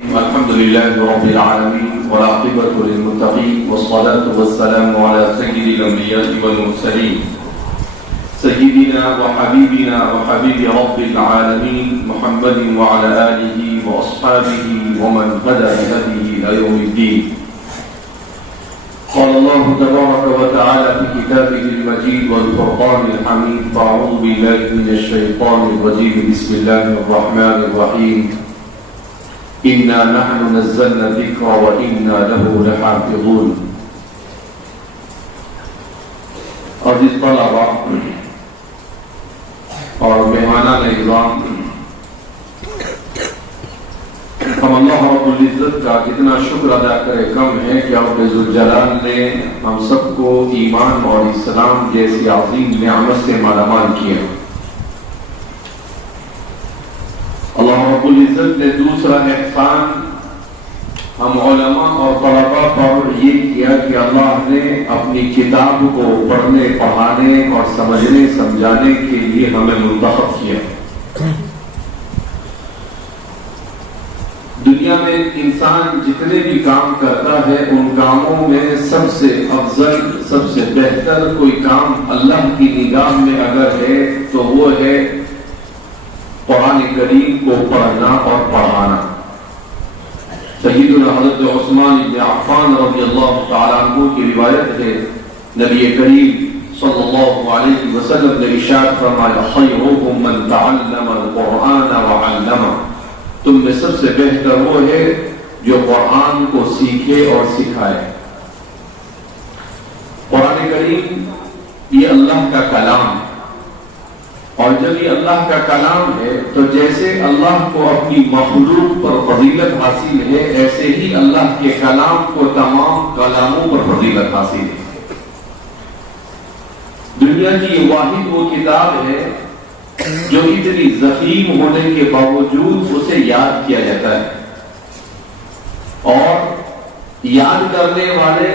الحمد لله رب العالمين والعاقبة للمتقين والصلاة والسلام على سيد الأنبياء والمرسلين سيدنا وحبيبنا وحبيب رب العالمين محمد وعلى آله وأصحابه ومن هدى بهديه إلى يوم الدين. قال الله تبارك وتعالى في كتابه المجيد والفرقان الحميد: فأعوذ بالله من الشيطان الرجيم بسم الله الرحمن الرحيم. إنا نحن نزلنا الذكر وإنا له لحافظون. عزیز طلباء اور مہمانان اکرام، ہم اللہ رب العزت کا کتنا شکر ادا کرے کم ہے کہ رب ذوالجلال نے ہم سب کو ایمان اور اسلام جیسی عظیم نعمت سے مالا مال کیا. اللہ رب العزت نے دوسرا احسان ہم علماء اور طلباء پر یہ کیا کہ اللہ نے اپنی کتاب کو پڑھنے، پڑھانے اور سمجھنے سمجھانے کے لیے ہمیں منتخب کیا. دنیا میں انسان جتنے بھی کام کرتا ہے ان کاموں میں سب سے افضل، سب سے بہتر کوئی کام اللہ کی نگاہ میں اگر ہے تو وہ ہے قرآن کریم کو پڑھنا اور پڑھانا. سیدنا حضرت عثمان بن عفان رضی اللہ تعالیٰ عنہ کی روایت ہے، نبی کریم صلی اللہ علیہ وسلم نے ارشاد فرمایا: خیرکم من تعلم القرآن وعلمہ. تم میں سب سے بہتر وہ ہے جو قرآن کو سیکھے اور سکھائے. قرآن کریم یہ اللہ کا کلام، اور جب یہ اللہ کا کلام ہے تو جیسے اللہ کو اپنی مخلوق پر فضیلت حاصل ہے، ایسے ہی اللہ کے کلام کو تمام کلاموں پر فضیلت حاصل ہے. دنیا کی یہ واحد وہ کتاب ہے جو اتنی ضخیم ہونے کے باوجود اسے یاد کیا جاتا ہے، اور یاد کرنے والے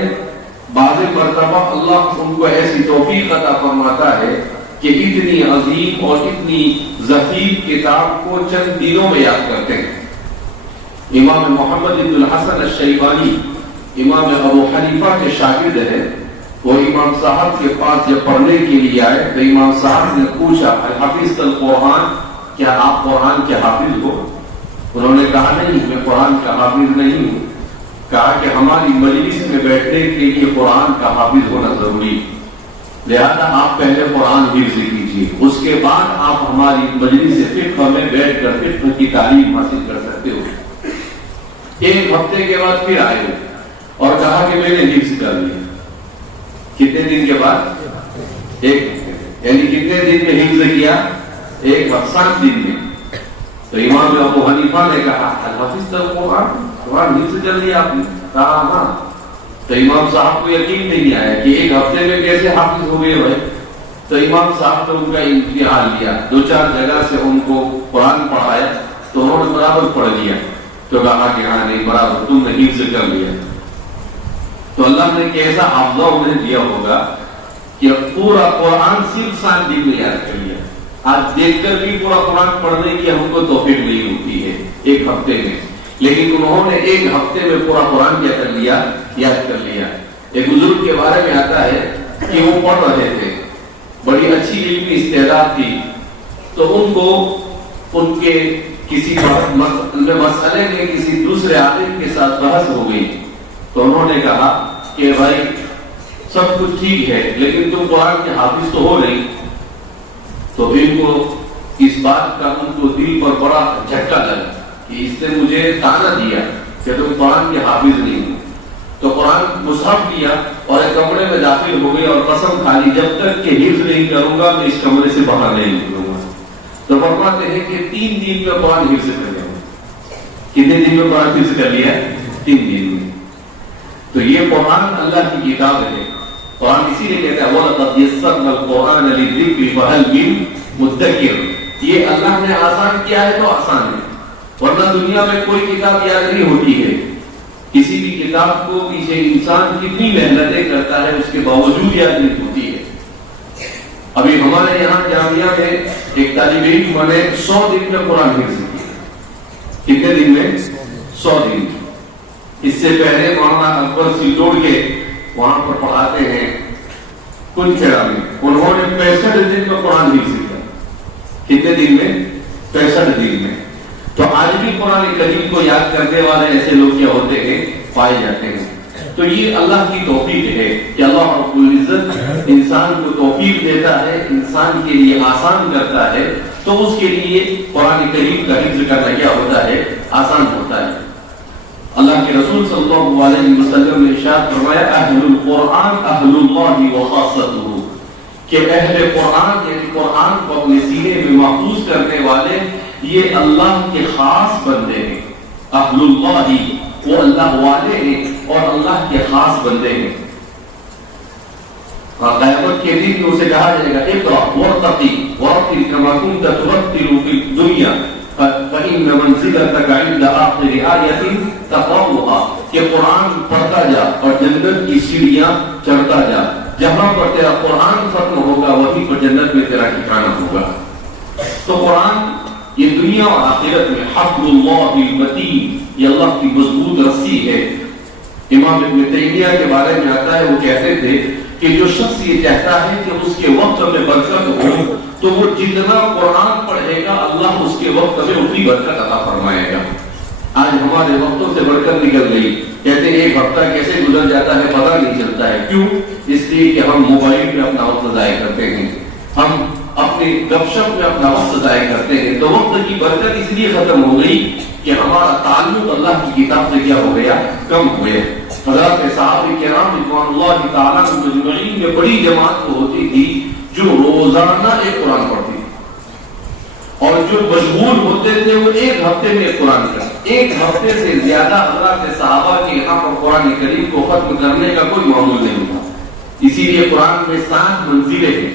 بعض مرتبہ اللہ ان کو ایسی توفیق عطا فرماتا ہے کہ اتنی عظیم اور اتنی ضخیم کتاب کو چند دنوں میں یاد کرتے ہیں. امام محمد بن الحسن الشیبانی امام ابو حنیفہ کے شاگرد ہیں. وہ امام صاحب کے پاس جب پڑھنے کے لیے آئے تو امام صاحب نے پوچھا: حفظت القرآن، کیا آپ قرآن کے حافظ ہو؟ انہوں نے کہا: نہیں، میں قرآن کا حافظ نہیں ہوں. کہا کہ ہماری مجلس میں بیٹھنے کے لیے قرآن کا حافظ ہونا ضروری ہے، لہذا آپ پہلے قرآن حفظ کیجیے، اس کے بعد آپ ہماری مجلس فقہ میں بیٹھ کر فقہ کی تعلیم حاصل کر سکتے ہو. ایک ہفتے کے بعد پھر آئے اور کہا کہ میں نے حفظ کر لیا. کتنے دن کے بعد؟ ایک ہفتے. یعنی کتنے دن میں حفظ کیا؟ ایک وقت 7 دن میں. تو امام ابو حنیفہ نے کہا: حفظ قرآن حفظ کر لیا آپ نے؟ کہا ہاں. تو امام صاحب کو یقین نہیں آیا کہ ایک ہفتے میں کیسے حافظ ہو گئے بھائی. تو امام صاحب نے ان کا امتحان لیا، 2-4 جگہ سے ان کو قرآن پڑھایا تو انہوں نے برابر پڑھ لیا. تو کہا کہ ہاں نہیں، برابر تم نے حفظ کر لیا. تو اللہ نے کیسا حافظہ انہیں دیا ہوگا کہ پورا قرآن صرف 7 دن میں یاد کر لیا. آج دیکھ کر بھی پورا قرآن پڑھنے کی ہم کو توفیق نہیں ہوتی ہے ایک ہفتے میں، لیکن انہوں نے ایک ہفتے میں پورا قرآن کیا کر لیا؟ یاد کر لیا. ایک بزرگ کے بارے میں آتا ہے کہ وہ پڑھ رہے تھے، بڑی اچھی علمی استعداد تھی، تو ان کو ان کے کسی مسئلے میں کسی دوسرے عالم کے ساتھ بحث ہو گئی. تو انہوں نے کہا کہ بھائی سب کچھ ٹھیک ہے لیکن تم قرآن کے حافظ تو ہو نہیں. تو ان کو اس بات کا ان کو دل پر بڑا جھٹکا لگا کہ اس نے مجھے تانا دیا کہ تم قرآن کے حافظ نہیں ہو. تو قرآن مصحف لیا اور ایک کمرے میں داخل ہو گئی اور قسم کھا لی جب تک کہ حفظ نہیں کروں گا میں اس کمرے سے باہر نہیں نکلوں گا. تو فرماتے ہیں کہ 3 دن میں قرآن حفظ کر لیا. کتنے دن میں قرآن حفظ کر لیا؟ 3 دن میں. تو یہ قرآن اللہ کی کتاب ہے. قرآن اسی لیے کہتا ہے وَلَقَدْ يَسَّرْنَا الْقُرْآنَ لِلذِّكْرِ فَهَلْ مِن مُدَّكِرٍ. یہ اللہ نے آسان کیا ہے تو آسان ہے، ورنہ دنیا میں کوئی کتاب یاد نہیں ہوتی ہے. کسی بھی کتاب کو پیچھے انسان کتنی محنتیں کرتا ہے اس کے باوجود یاد نہیں ہوتی ہے. ابھی ہمارے یہاں جامعہ میں ایک طالب علم نے 100 دن میں قرآن حفظ کیا. کتنے دن میں؟ 100 اس سے پہلے مولانا اکبر سلوڑ کے وہاں پر پڑھاتے ہیں کنچڑا میں، انہوں نے 65 دن میں قرآن نہیں سیکھا. کتنے دن میں؟ 65 دن میں. تو آج بھی قرآن کریم کو یاد کرنے والے ایسے لوگ کیا ہوتے ہیں؟ پائے جاتے ہیں. تو یہ اللہ کی توفیق ہے کہ اللہ رب العزت انسان کو توفیق دیتا ہے، انسان کے لیے آسان کرتا ہے، تو اس کے لیے قرآن کریم کا حفظ کرنا کیا ہوتا ہے؟ آسان ہوتا ہے. اللہ کے رسول صلی اللہ علیہ وسلم نے ارشاد فرمایا اہل القرآن اہل اللہ وخاصتہ، کہ اہل قرآن یعنی قرآن کو اپنے سینے میں محفوظ کرنے والے یہ اللہ کے خاص بندے ہیں. اہل اللہ وہ اللہ والے ہیں اور اللہ کے خاص بندے ہیں. قیامت کے دن اسے کہا جائے گا اقرأ وارتقی ورتل کما كنت ترتل في الدنيا فإن منزلتك عند آخر آية تقرأها، کہ قرآن پڑھتا جا اور جنت کی سیڑھیاں چڑھتا جا، جہاں پر تیرا قرآن ختم ہوگا وہیں پر جنت میں تیرا ٹھکانہ ہوگا. تو قرآن یہ دنیا اور آخرت میں حبل اللہ المتین، یہ اللہ کی مضبوط رسی ہے. امام ابن تیمیہ کے بارے میں آتا ہے، وہ کہتے تھے کہ جو شخص یہ چاہتا ہے کہ اس کے وقت میں برکت ہو تو وہ جتنا قرآن پڑھے گا اللہ اس کے وقت میں اتنی برکت عطا فرمائے گا. آج ہمارے وقتوں سے برکت نکل گئی، کہتے ہیں ایک ہفتہ کیسے گزر جاتا ہے پتہ نہیں چلتا ہے. کیوں؟ اس لیے کہ ہم موبائل میں اپنا وقت ضائع کرتے ہیں، ہم اپنی گپ شپ میں اپنا وقت ضائع کرتے ہیں. تو وقت کی برکت اس لیے ختم ہو گئی کہ ہمارا تعلق اللہ کی کتاب سے کیا ہو گیا؟ کم ہو گیا. حضرات صحابہ کرام رضوان اللہ تعالیٰ مجمعین میں بڑی جماعت تو ہوتی تھی جو روزانہ ایک قرآن پڑھتی تھی، اور جو مشغول ہوتے تھے وہ ایک ہفتے میں ایک قرآن پڑھتے. ایک ہفتے سے زیادہ حضرات صحابہ کے یہاں پر قرآن کریم کو ختم کرنے کا کوئی معمول نہیں تھا. اسی لیے قرآن میں 7 منزلیں ہیں.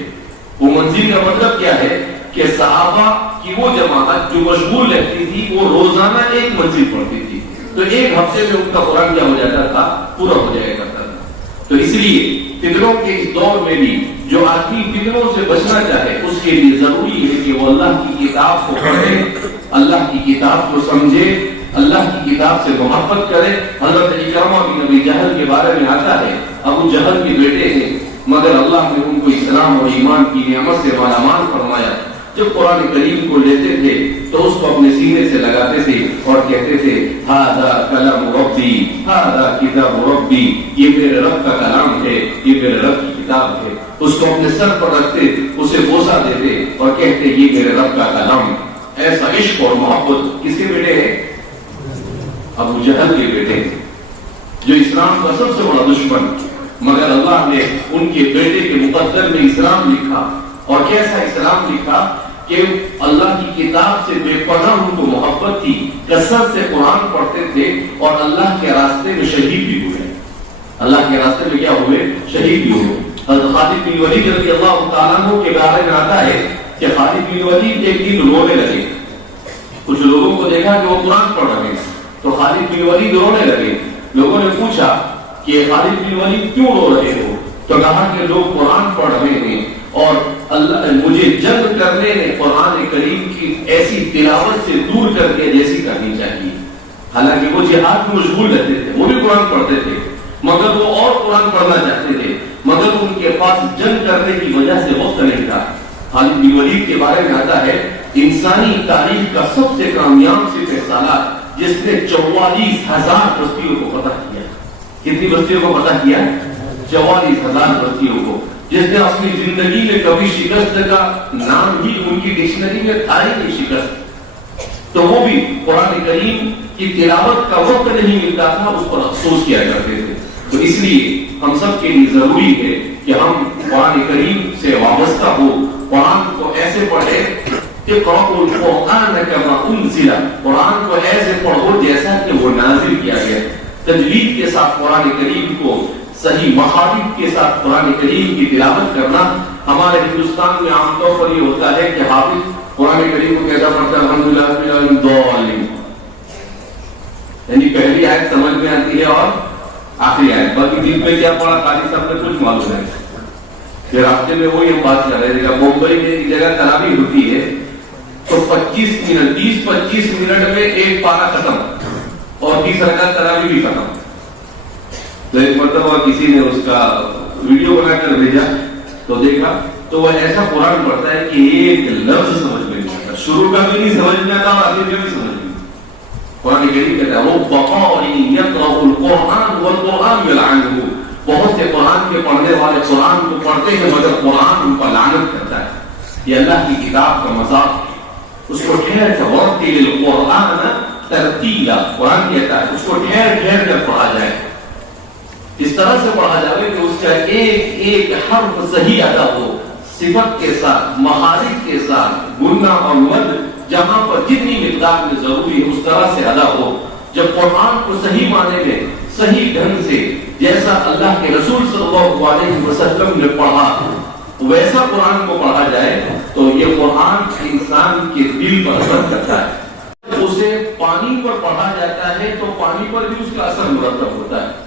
وہ منزل کا مطلب کیا ہے کہ صحابہ کی وہ جماعت جو مشغول رہتی تھی وہ روزانہ ایک منزل پڑھتی تھی، تو ایک ہفتے میں ان کا قرآن کیا ہو جاتا تھا؟ پورا ہو جایا کرتا تھا. تو اس لیے فطروں کے اس دور میں بھی جو آدمی فطروں سے بچنا چاہے اس کے لیے ضروری ہے کہ وہ اللہ کی کتاب کو پڑھے، اللہ کی کتاب کو سمجھے، اللہ کی کتاب سے محبت کرے. حضرت اکرمہ بن ابی جہل کے بارے میں آتا ہے، ابو جہل کے بیٹے ہیں مگر اللہ نے ان کو اسلام اور ایمان کی نعمت سے مالا مال فرمایا. جب قرآن کریم کو لیتے تھے تو اس کو اپنے سینے سے لگاتے تھے اور کہتے تھے ھذا کلام ربی ھذا کتاب ربی، یہ میرے رب کا کلام ہے، یہ میرے رب کی کتاب ہے. اس کو اپنے سر پر رکھتے، اسے بوسہ دیتے اور کہتے یہ میرے رب کا کلام. ایسا عشق اور محبت کس کے بیٹے ہیں؟ ابو جہل کے بیٹے ہیں، جو اسلام کا سب سے بڑا دشمن، مگر اللہ نے ان کے بیٹے کے مقدر میں اسلام لکھا. اور کیسا اسلام لکھا کہ اللہ کی کتاب سے بے پناہ ان کو محبت تھی، کثرت سے قرآن پڑھتے تھے اور اللہ کے راستے میں شہید بھی ہوئے. اللہ کے راستے میں کیا ہوئے؟ شہید بھی ہوئے. حضرت خالد بن ولید رضی اللہ تعالیٰ عنہ کے بارے میں آتا ہے کہ خالد بن ولید ایک دن رونے لگے. کچھ لوگوں کو دیکھا کہ وہ قرآن پڑھ رہے ہیں تو خالد بن ولید رونے لگے. لوگوں نے پوچھا کہ خالد بن ولید کیوں رو رہے ہو؟ تو کہا کہ لوگ قرآن پڑھ رہے ہیں اور اللہ مجھے جنگ کرنے میں قرآن کریم کی ایسی تلاوت سے دور کر کے جیسی کرنی چاہیے. حالانکہ وہ جہاد میں مشغول رہتے تھے، وہ بھی قرآن پڑھتے تھے مگر وہ اور قرآن پڑھنا چاہتے تھے، مگر ان کے پاس جنگ کرنے کی وجہ سے وقت نہیں تھا. خالد بن ولید کے بارے میں آتا ہے انسانی تاریخ کا سب سے کامیاب سپہ سالار جس نے 44,000 بستیوں کو فتح کیا. کتنی بستیوں کو فتح کیا؟ 44,000 بستیوں کو، جس نے اپنی زندگی میں کبھی شکست کا نام ہی ان کی ڈکشنری میں تھا ہی نہیں شکست. تو وہ بھی قرآن کریم کی تلاوت کا وقت نہیں ملتا تھا، اس پر افسوس کیا کرتے تھے. تو اس لیے ہم سب کے لیے ضروری ہے کہ ہم قرآن کریم سے وابستہ ہو، قرآن کو ایسے پڑھے کہ قرآن کما انزل، قرآن کو ایسے پڑھو جیسا کہ وہ نازل کیا گیا. تجوید کے ساتھ قرآن کریم کو، صحیح مخارج کے ساتھ قرآن کریم کی تلاوت کرنا. ہمارے ہندوستان میں عام طور پر یہ ہوتا ہے کہ حافظ قرآن کریم کو کیسا پڑھتا ہے؟ الحمدللہ، یعنی پہلی آیت سمجھ میں آتی ہے اور آخری آیت، باقی دن میں کیا پڑھا قاری صاحب نے کچھ معلوم ہے. پھر راستے میں وہی ہم بات کر رہے تھے، ممبئی میں ایک جگہ تراویح ہوتی ہے تو 20-25 منٹ میں ایک پارا ختم اور 20 رکعت تراویح بھی ختم. تو ایک مرتبہ کسی نے اس کا ویڈیو بنا کر بھیجا تو دیکھا تو وہ ایسا قرآن پڑھتا ہے کہ ایک لفظ سمجھ میں نہیں آتا، شروع کا بھی نہیں سمجھ میں آتا اور آخر کا بھی سمجھ میں نہیں۔ قرآن کریم کہتا ہے وہ بقاء یقرأ القرآن والقرآن یلعنہ، بہت سے قرآن کے پڑھنے والے قرآن کو پڑھتے ہیں مگر قرآن ان پر لعنت کرتا ہے۔ یہ اللہ کی کتاب کا مذاق ہے، اس کو ٹھہر کر ورتل القرآن ترتیلا، قرآن کہتا ہے اس کو ٹھہر ٹھہر کر پڑھا جائے، اس طرح سے پڑھا جائے کہ اس کا ایک ایک حرف صحیح ادا ہو، صفت کے ساتھ، مخارج کے ساتھ، گنہ اور مد جہاں پر جتنی مقدار میں ضروری ہے اس طرح سے ادا ہو۔ جب قرآن کو صحیح معنی میں صحیح ڈھنگ سے جیسا اللہ کے رسول صلی اللہ علیہ وسلم نے پڑھا ویسا قرآن کو پڑھا جائے تو یہ قرآن انسان کے دل پر اثر کرتا ہے۔ اسے پانی پر پڑھا جاتا ہے تو پانی پر بھی اس کا اثر مرتب ہوتا ہے۔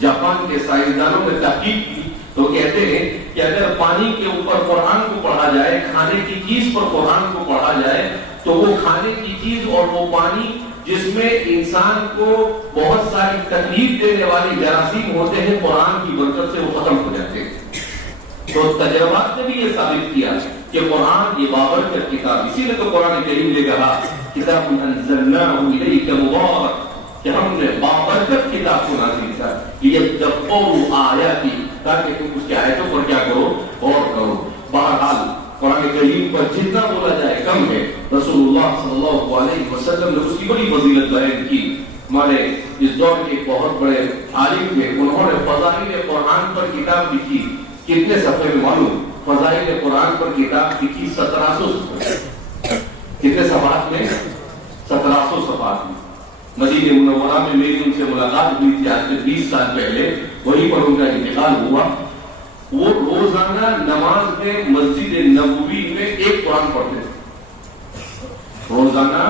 جاپان کے سائنسدانوں نے تحقیق کی تو کہتے ہیں کہ اگر پانی کے اوپر قرآن کو پڑھا جائے، کھانے کی چیز پر قرآن کو پڑھا جائے تو وہ کھانے کی چیز اور وہ پانی جس میں انسان کو بہت ساری تکلیف دینے والی جراثیم ہوتے ہیں، قرآن کی برکت سے وہ ختم ہو جاتے ہیں۔ تو تجربات نے بھی یہ ثابت کیا کہ قرآن یہ بابرکت کتاب، اسی لیے تو قرآن کریم نے کہا کتاب انزلناہ الیک مبارک، کہ ہم نے بابرکت کتاب کو نازل کیا لیدبروا آیاتی، تاکہ تم اس کی آیتوں پر کیا کرو اور کرو۔ بہرحال قرآن کریم پر جتنا بولا جائے کم ہے۔ رسول اللہ صلی اللہ علیہ وسلم نے اس کی بڑی فضیلت بیان کی۔ ہمارے اس دور کے بہت بڑے عالم تھے، انہوں نے فضائل قرآن پر کتاب لکھی، کتنے صفحے میں معلوم؟ فضائل قرآن پر کتاب لکھی 1700 صفحے، کتنے صفحات میں؟ 1700 صفحات میں۔ مدینہ منورہ میں میری ان سے ملاقات ہوئی تھی آج سے 20 سال پہلے، وہیں پر ان کا انتقال ہوا۔ وہ روزانہ نماز میں مسجد نبوی میں ایک قرآن پڑھتے تھے، روزانہ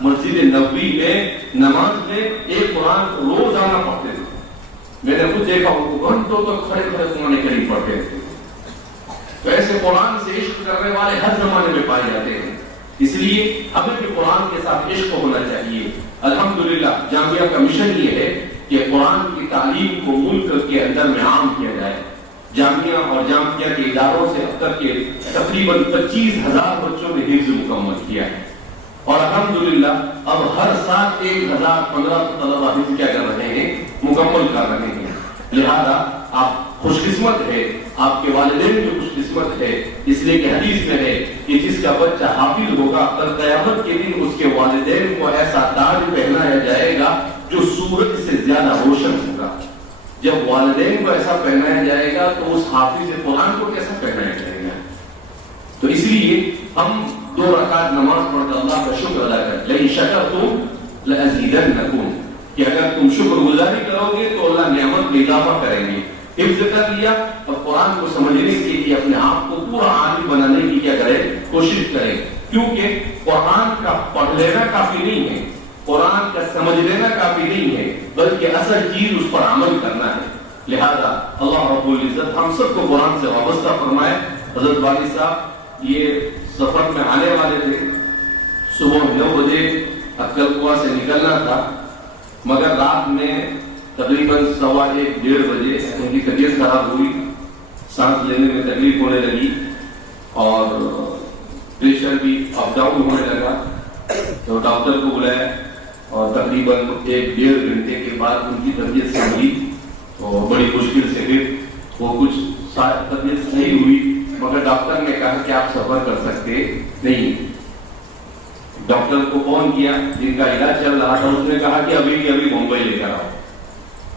مسجد نبوی میں نماز میں ایک قرآن روزانہ پڑھتے تھے۔ میں نے خود دیکھا ان کو گھنٹوں تک کھڑے کھڑے قرآن کریم پڑھتے تھے۔ تو ایسے قرآن سے عشق کرنے والے ہر زمانے میں پائے جاتے ہیں، اس لیے ہمیں بھی قرآن کے ساتھ عشق ہونا چاہیے۔ الحمدللہ جامعہ کا مشن یہ ہے کہ قرآن کی تعلیم کو ملک کے اندر میں عام کیا جائے۔ جامعہ اور جامعہ کے اداروں سے اب تک کے تقریباً 25,000 بچوں نے حفظ مکمل کیا ہے، اور الحمدللہ اب ہر سال 1,015 طلبہ حفظ کیا کر رہے ہیں، مکمل کر رہے ہیں۔ لہذا آپ خوش قسمت ہے، آپ کے والدین بھی خوش قسمت ہے، اس لیے کہ حدیث میں ہے کہ جس کا بچہ حافظ ہوگا کل قیامت کے دن اس کے والدین کو ایسا تاج پہنایا جائے گا جو سورج سے زیادہ روشن ہوگا۔ جب والدین کو ایسا پہنایا جائے گا تو اس حافظ قرآن کو کیسا پہنایا جائے گا؟ تو اس لیے ہم 2 رکعت نماز پڑھ کر اللہ کا شکر ادا کریں، لئن شکرتم لأزیدنکم، کہ اگر تم شکر گزاری کرو گے تو اللہ نعمت میں اضافہ کریں گے۔ حفظ کر لیا اور قرآن کو سمجھنے کے لیے اپنے آپ کو پورا عالم بنانے کی کیا کرے، کوشش کریں، کیونکہ قرآن کا پڑھ لینا کافی نہیں ہے، قرآن کا سمجھ لینا کافی نہیں ہے، بلکہ اصل چیز اس پر عمل کرنا ہے۔ لہذا اللہ رب العزت ہم سب کو قرآن سے وابستہ فرمائے۔ حضرت والد صاحب یہ سفر میں آنے والے تھے، صبح 9 بجے اکلکوا سے نکلنا تھا، مگر رات میں تقریباً 1:15 1:30 بجے ان کی طبیعت خراب ہوئی، سانس لینے میں تکلیف ہونے لگی اور پریشر بھی اپ ڈاؤن ہونے لگا۔ تو ڈاکٹر کو بلایا اور تقریباً 1-1.5 گھنٹے کے بعد ان کی طبیعت سنبھلی اور بڑی مشکل سے پھر وہ کچھ طبیعت صحیح ہوئی، مگر ڈاکٹر نے کہا کہ آپ سفر کر سکتے نہیں۔ ڈاکٹر کو فون کیا جن کا علاج چل رہا تھا، اس نے کہا کہ ابھی ممبئی لے کر آؤ،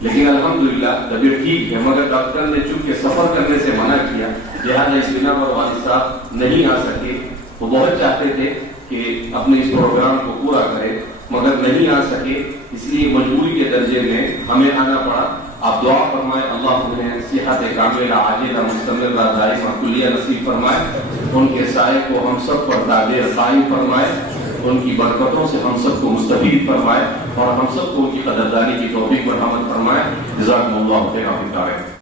لیکن الحمدللہ طبیعت ٹھیک ہے، مگر ڈاکٹر نے چونکہ سفر کرنے سے منع کیا، لہٰذا اس بنا پر والد صاحب نہیں آ سکے۔ وہ بہت چاہتے تھے کہ اپنے اس پروگرام کو پورا کرے مگر نہیں آ سکے، اس لیے مجبوری کے درجے میں ہمیں آنا پڑا۔ آپ دعا فرمائیں اللہ انہیں صحت کاملہ عاجلہ مستمرہ دائمہ کلیہ نصیب فرمائے، ان کے سائے کو ہم سب پر دائر قائم فرمائے، ان کی برکتوں سے ہم سب کو مستفید فرمائے اور ہم سب کو ان کی قدردانی کی توفیق مرحمت فرمائے۔ جزاکم اللہ خیر۔